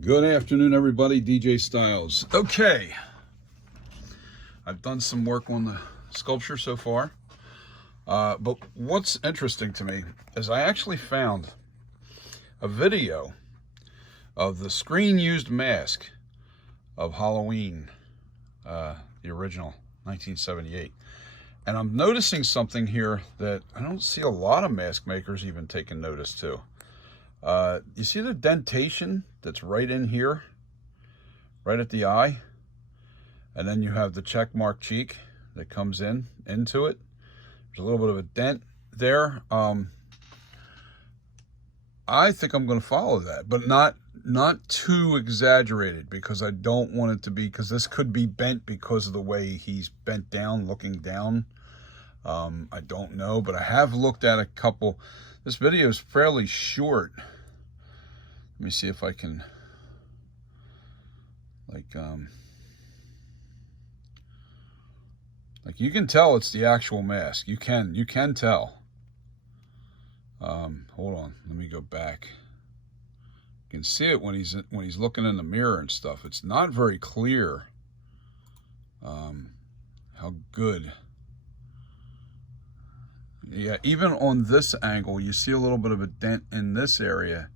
Good afternoon, everybody. DJ Styles. Okay, I've done some work on the sculpture so far, but what's interesting to me is I actually found a video of the screen used mask of Halloween, the original 1978, and I'm noticing something here that I don't see a lot of mask makers even taking notice to. You see the dentation that's right in here, right at the eye, and then you have the check mark cheek that comes into it. There's a little bit of a dent there. I think I'm going to follow that, but not too exaggerated, because I don't want it to be, because this could be bent because of the way he's bent down, looking down. I don't know, but I have looked at a couple. This video is fairly short. Let me see if I can, like you can tell it's the actual mask. You can tell. Hold on, let me go back. You can see it when he's looking in the mirror and stuff. It's not very clear how good. Yeah, even on this angle, you see a little bit of a dent in this area,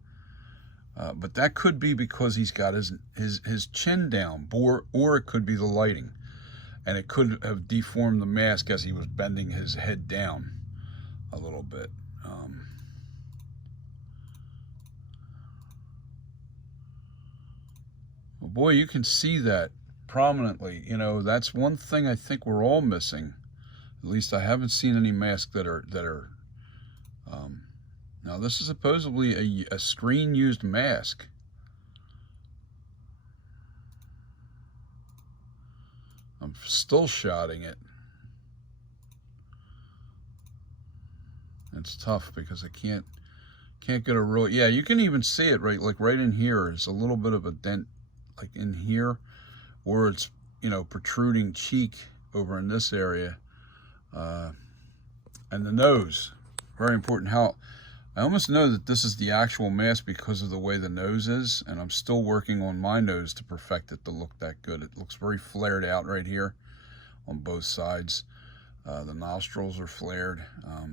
but that could be because he's got his chin down, or it could be the lighting, and it could have deformed the mask as he was bending his head down a little bit. Well, boy, you can see that prominently. You know, that's one thing I think we're all missing. At least I haven't seen any masks that are now this is supposedly a screen used mask. I'm still shotting it. It's tough because I can't get a real, yeah, you can even see it right in here. It's a little bit of a dent like in here, or it's, you know, protruding cheek over in this area. And the nose, very important. How I almost know that this is the actual mask because of the way the nose is, and I'm still working on my nose to perfect it to look that good. It looks very flared out right here on both sides. The nostrils are flared. Let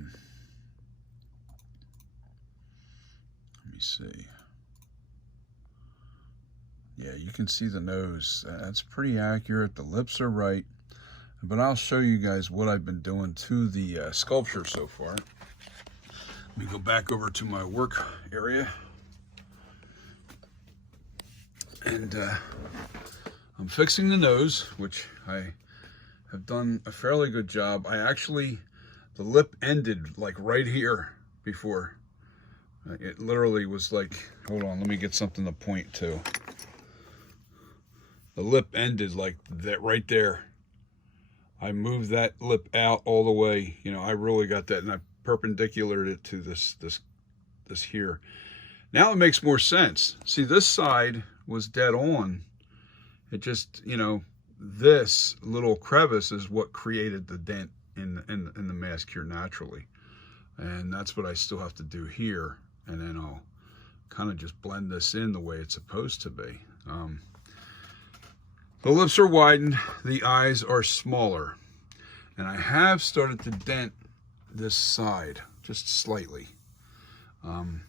me see. Yeah, you can see the nose. That's pretty accurate. The lips are right. But I'll show you guys what I've been doing to the sculpture so far. Let me go back over to my work area. And I'm fixing the nose, which I have done a fairly good job. The lip ended like right here before. It literally was like, hold on, let me get something to point to. The lip ended like that right there. I moved that lip out all the way. You know, I really got that, and I perpendiculared it to this here. Now it makes more sense. See, this side was dead on. It just, you know, this little crevice is what created the dent in the mask here naturally. And that's what I still have to do here. And then I'll kind of just blend this in the way it's supposed to be. The lips are widened, the eyes are smaller, and I have started to dent this side just slightly. Going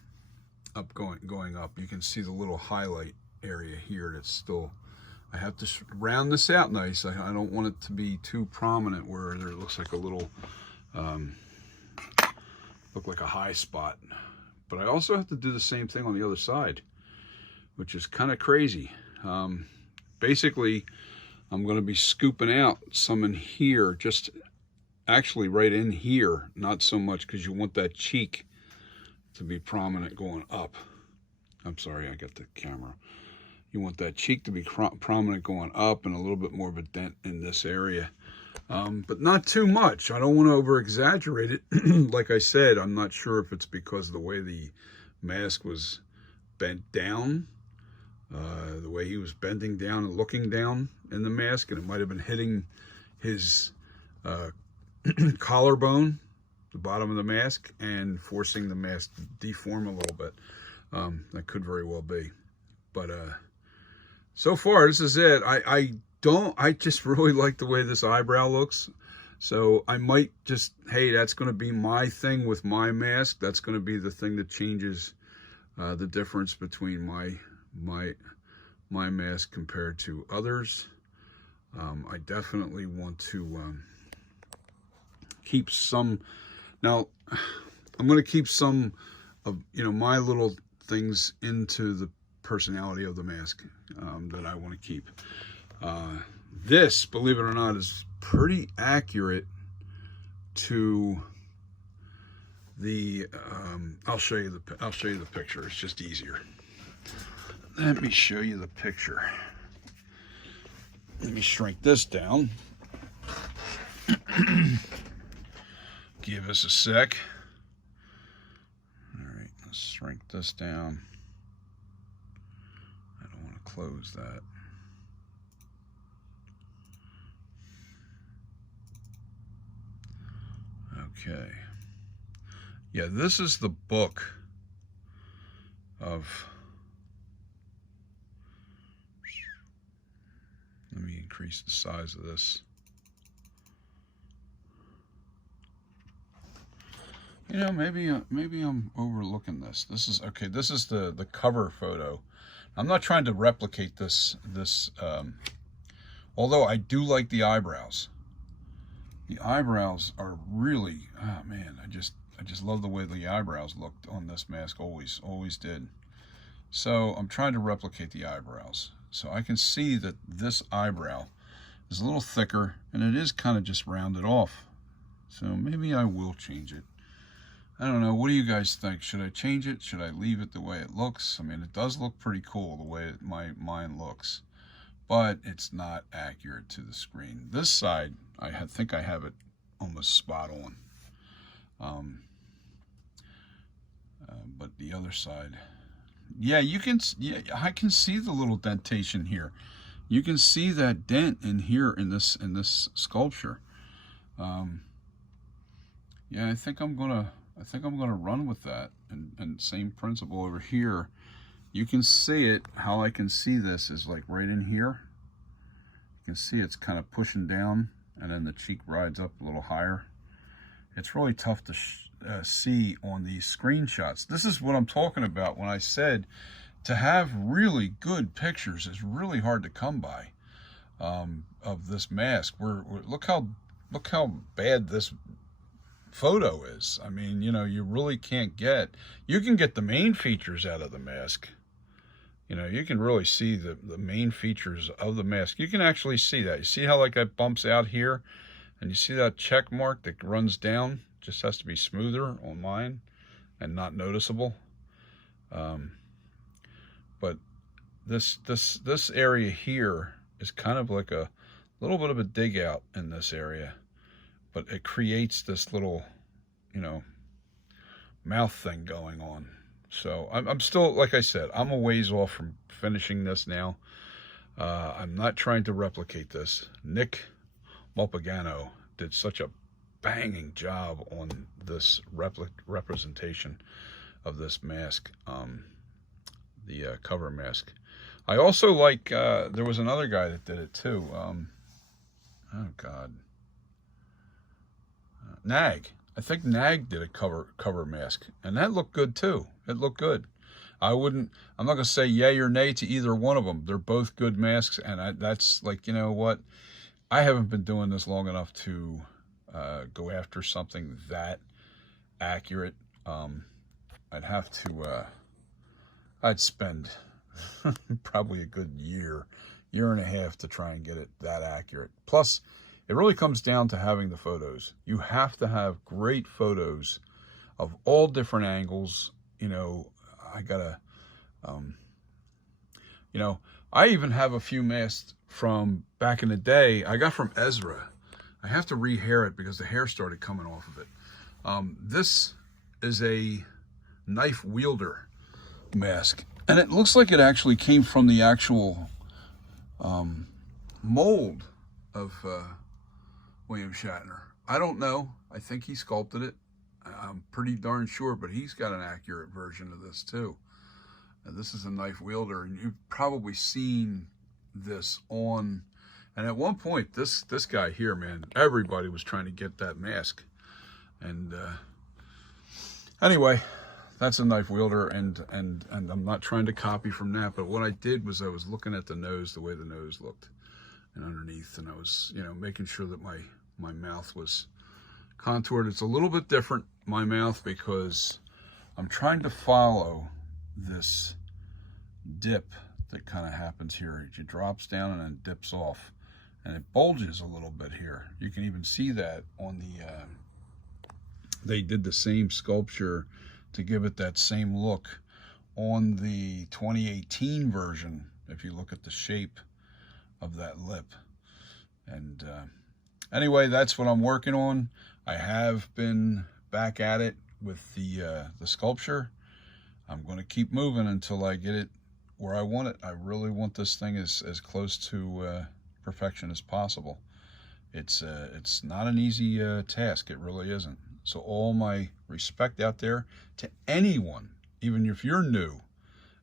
up. You can see the little highlight area here that's still, I have to round this out nice. I don't want it to be too prominent where there looks like a little, look like a high spot. But I also have to do the same thing on the other side, which is kind of crazy. Basically, I'm going to be scooping out some in here, just actually right in here, not so much because you want that cheek to be prominent going up. I'm sorry, I got the camera. You want that cheek to be prominent going up, and a little bit more of a dent in this area. But not too much. I don't want to over exaggerate it. Like I said, I'm not sure if it's because of the way the mask was bent down. The way he was bending down and looking down in the mask, and it might have been hitting his collarbone, the bottom of the mask, and forcing the mask to deform a little bit. That could very well be. But so far, this is it. I just really like the way this eyebrow looks. So I might just, hey, that's going to be my thing with my mask. That's going to be the thing that changes the difference between my mask compared to others. I definitely want to keep some. Now, I'm going to keep some of my little things into the personality of the mask that I want to keep. This, believe it or not, is pretty accurate to the. I'll show you the picture. It's just easier. Let me show you the picture. Let me shrink this down. Give us a sec. All right, let's shrink this down. I don't want to close that. Okay. Yeah, this is the book of. Let me increase the size of this. Maybe I'm overlooking this. This is okay. This is the cover photo. I'm not trying to replicate this. Although I do like the eyebrows. The eyebrows are really, oh man, I just love the way the eyebrows looked on this mask. Always did. So I'm trying to replicate the eyebrows. So I can see that this eyebrow is a little thicker and it is kind of just rounded off. So maybe I will change it. I don't know. What do you guys think? Should I change it? Should I leave it the way it looks? I mean, it does look pretty cool the way mine looks, but it's not accurate to the screen. This side, I think I have it almost spot on. But the other side, yeah, I can see the little dentation here. You can see that dent in here in this sculpture. Yeah, I think I'm gonna run with that. And same principle over here. You can see it. How I can see this is like right in here. You can see it's kind of pushing down, and then the cheek rides up a little higher. It's really tough to see on these screenshots. This is what I'm talking about when I said to have really good pictures is really hard to come by of this mask. Look how bad this photo is. I mean, you really can't you can get the main features out of the mask. You can really see the main features of the mask. You can actually see that. You see how like that bumps out here? And you see that check mark that runs down? Just has to be smoother on mine and not noticeable. But this area here is kind of like a little bit of a dig out in this area. But it creates this little, mouth thing going on. So I'm still, like I said, I'm a ways off from finishing this now. I'm not trying to replicate this. Nick Malpagano did such a banging job on this representation of this mask, the cover mask. I also like, there was another guy that did it too. Oh God. Nag. I think Nag did a cover mask, and that looked good too. It looked good. I'm not going to say yay or nay to either one of them. They're both good masks, and that's like, you know what? I haven't been doing this long enough to go after something that accurate. I'd spend probably a good year and a half to try and get it that accurate. Plus, it really comes down to having the photos. You have to have great photos of all different angles. I gotta, I even have a few masks from back in the day. I got from Ezra. I have to rehair it because the hair started coming off of it. This is a knife wielder mask, and it looks like it actually came from the actual mold of William Shatner. I don't know. I think he sculpted it. I'm pretty darn sure, but he's got an accurate version of this too. This is a knife wielder, and you've probably seen this on, and at one point, this guy here, man, everybody was trying to get that mask. And anyway, that's a knife wielder, and I'm not trying to copy from that, but what I did was I was looking at the nose, the way the nose looked, and underneath, and I was, you know, making sure that my mouth was contoured. It's a little bit different, my mouth, because I'm trying to follow this dip that kind of happens here. It drops down and then dips off, and it bulges a little bit here. You can even see that on the they did the same sculpture to give it that same look on the 2018 version, if you look at the shape of that lip. And anyway, that's what I'm working on. I have been back at it with the sculpture. I'm going to keep moving until I get it where I want it. I really want this thing as close to perfection as possible. It's not an easy task. It really isn't. So all my respect out there to anyone, even if you're new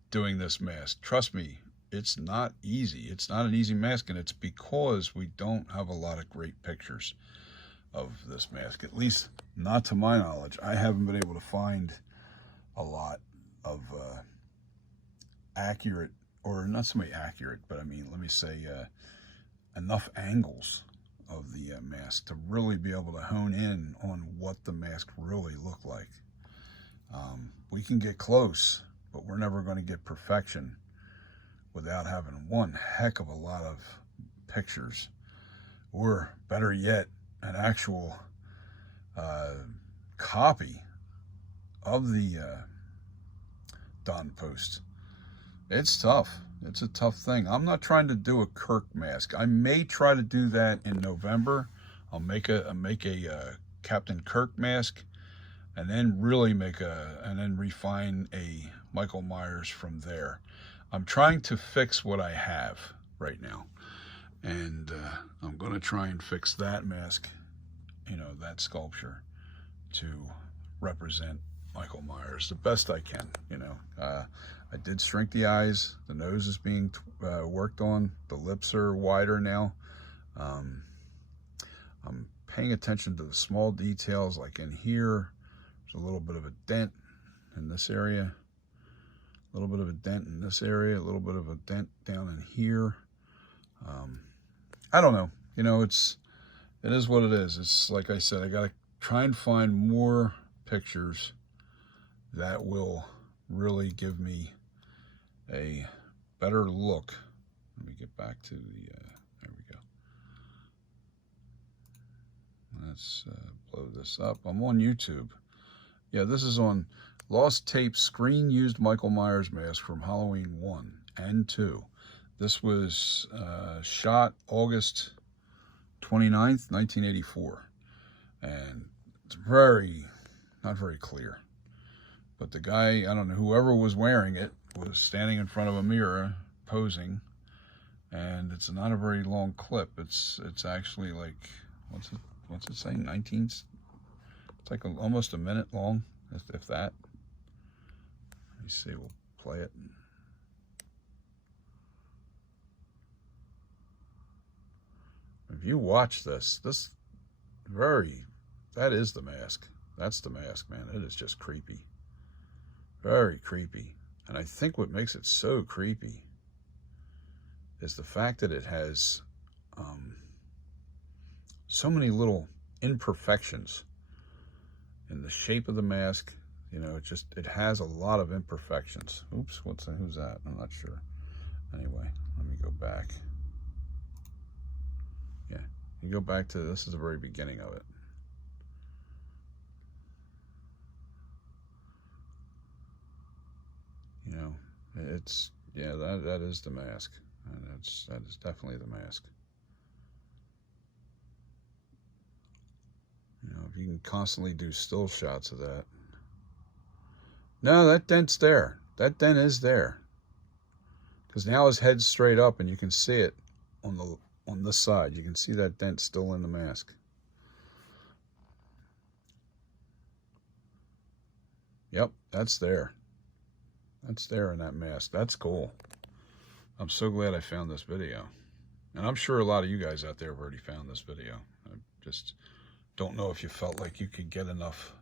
doing this mask. Trust me, it's not easy. It's not an easy mask, and it's because we don't have a lot of great pictures of this mask, at least not to my knowledge. I haven't been able to find a lot of accurate, or not so many accurate, but I mean, let me say enough angles of the mask to really be able to hone in on what the mask really looked like. We can get close, but we're never going to get perfection without having one heck of a lot of pictures, or better yet, an actual copy of the Don Post. It's tough. It's a tough thing. I'm not trying to do a Kirk mask. I may try to do that in November. I'll make a Captain Kirk mask, and then really and then refine a Michael Myers from there. I'm trying to fix what I have right now, and I'm going to try and fix that mask, you know, that sculpture, to represent Michael Myers the best I can. You know, I did shrink the eyes. The nose is being worked on. The lips are wider now. I'm paying attention to the small details, like in here, there's a little bit of a dent in this area, a little bit of a dent in this area, a little bit of a dent down in here. I don't know. You know, it is what it is. It's like I said, I got to try and find more pictures that will really give me a better look. Let me get back to the, there we go. Let's blow this up. I'm on YouTube. Yeah, this is on Lost Tape Screen Used Michael Myers Mask from Halloween 1 and 2. This was shot August 29th, 1984. And it's not very clear. But the guy, I don't know, whoever was wearing it was standing in front of a mirror posing, and it's not a very long clip. It's actually like, what's it say, 19? It's like almost a minute long, if that. Let me see, we'll play it. If you watch this that is the mask. That's the mask, man. It is just creepy. Very creepy. And I think what makes it so creepy is the fact that it has so many little imperfections in the shape of the mask. You know, it has a lot of imperfections. Oops, who's that? I'm not sure. Anyway, let me go back. Yeah, you go back to, this is the very beginning of it. You know, it's, yeah, that is the mask. And that is definitely the mask. You know, if you can constantly do still shots of that. No, that dent's there. That dent is there. Because now his head's straight up and you can see it on this side. You can see that dent still in the mask. Yep, that's there. That's there in that mask. That's cool. I'm so glad I found this video. And I'm sure a lot of you guys out there have already found this video. I just don't know if you felt like you could get enough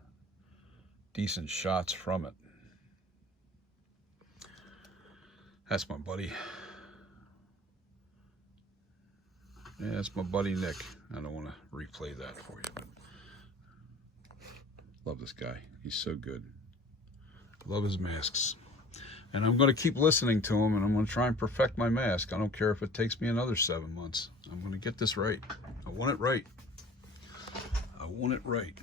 decent shots from it. That's my buddy. Yeah, that's my buddy Nick. I don't want to replay that for you, but love this guy. He's so good. Love his masks. And I'm going to keep listening to him, and I'm going to try and perfect my mask. I don't care if it takes me another 7 months. I'm going to get this right. I want it right. I want it right.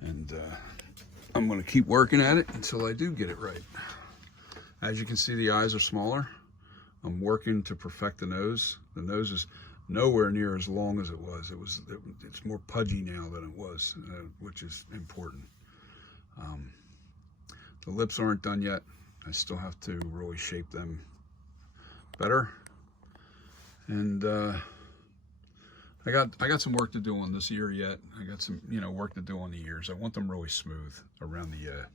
And I'm going to keep working at it until I do get it right. As you can see, the eyes are smaller. I'm working to perfect the nose. The nose is nowhere near as long as it was. It's more pudgy now than it was, which is important. The lips aren't done yet. I still have to really shape them better. And I got some work to do on this ear yet. I got some work to do on the ears. I want them really smooth around the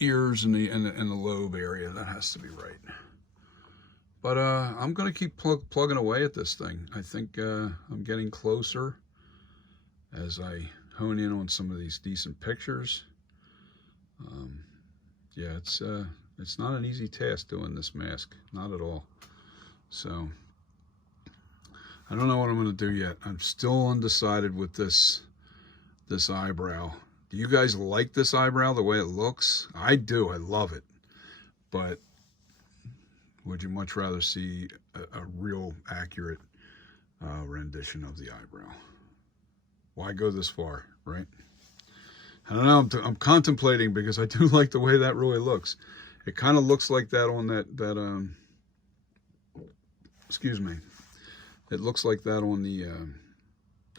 ears and the lobe area. That has to be right. But I'm gonna keep plugging away at this thing. I think I'm getting closer as I hone in on some of these decent pictures. Yeah, it's not an easy task doing this mask, not at all. So I don't know what I'm gonna do yet. I'm still undecided with this eyebrow. Do you guys like this eyebrow the way it looks? I do. I love it. But would you much rather see a real accurate rendition of the eyebrow? Why go this far, right? I don't know. I'm contemplating, because I do like the way that really looks. It kind of looks like that on that excuse me. It looks like that on the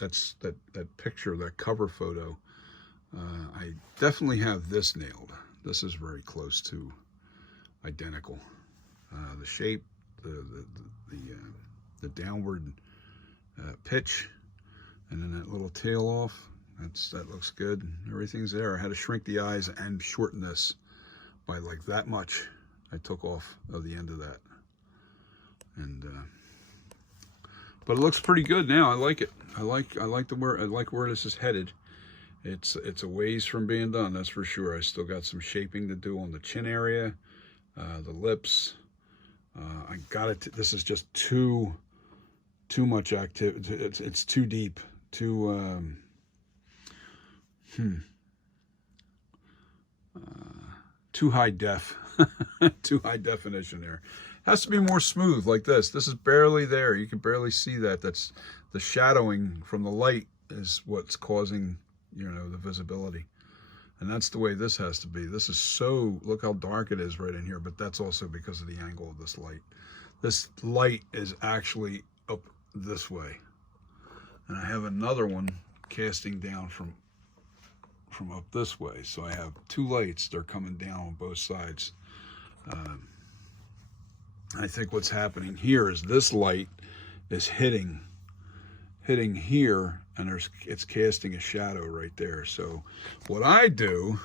that picture, that cover photo. I definitely have this nailed. This is very close to identical. The shape, the downward pitch, and then that little tail off. That looks good. Everything's there. I had to shrink the eyes and shorten this by like that much. I took off of the end of that, and but it looks pretty good now. I like it. I like where this is headed. It's a ways from being done, that's for sure. I still got some shaping to do on the chin area, the lips. I got it. This is just too much activity. It's too deep. Too too high def. Too high definition there. Has to be more smooth like this. This is barely there. You can barely see that. That's the shadowing from the light is what's causing, the visibility. And that's the way this has to be. This is so, look how dark it is right in here, but that's also because of the angle of this light. This light is actually up this way. And I have another one casting down from up this way. So I have two lights. They're coming down on both sides. I think what's happening here is this light is hitting here, and it's casting a shadow right there. So what I do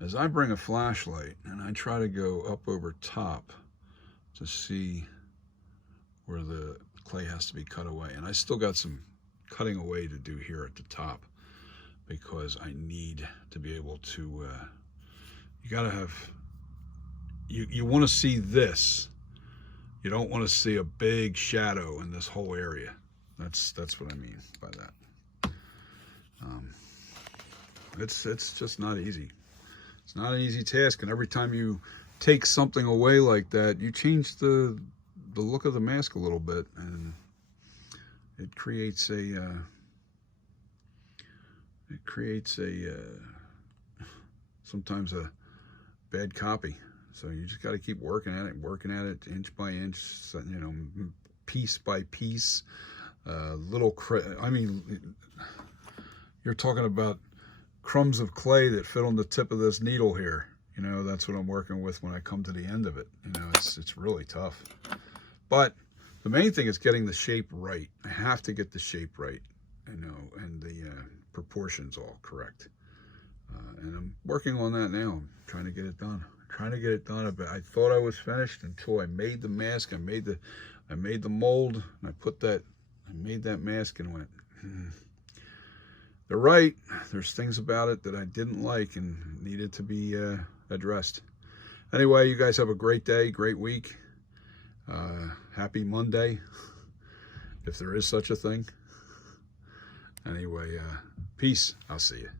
is I bring a flashlight and I try to go up over top to see where the clay has to be cut away. And I still got some cutting away to do here at the top, because I need to be able to, you gotta have, you want to see this. You don't want to see a big shadow in this whole area. That's what I mean by that. It's just not easy. It's not an easy task, and every time you take something away like that, you change the look of the mask a little bit, and it creates sometimes a bad copy. So you just got to keep working at it inch by inch, piece by piece. I mean, you're talking about crumbs of clay that fit on the tip of this needle here. That's what I'm working with when I come to the end of it. It's really tough. But the main thing is getting the shape right. I have to get the shape right, and the proportions all correct. And I'm working on that now. I'm trying to get it done. trying to get it done. But I thought I was finished until I made the mask. I made the mold, and I made that mask and went, they're right. There's things about it that I didn't like and needed to be addressed. Anyway, you guys have a great day, great week. Happy Monday, if there is such a thing. Anyway, peace. I'll see you.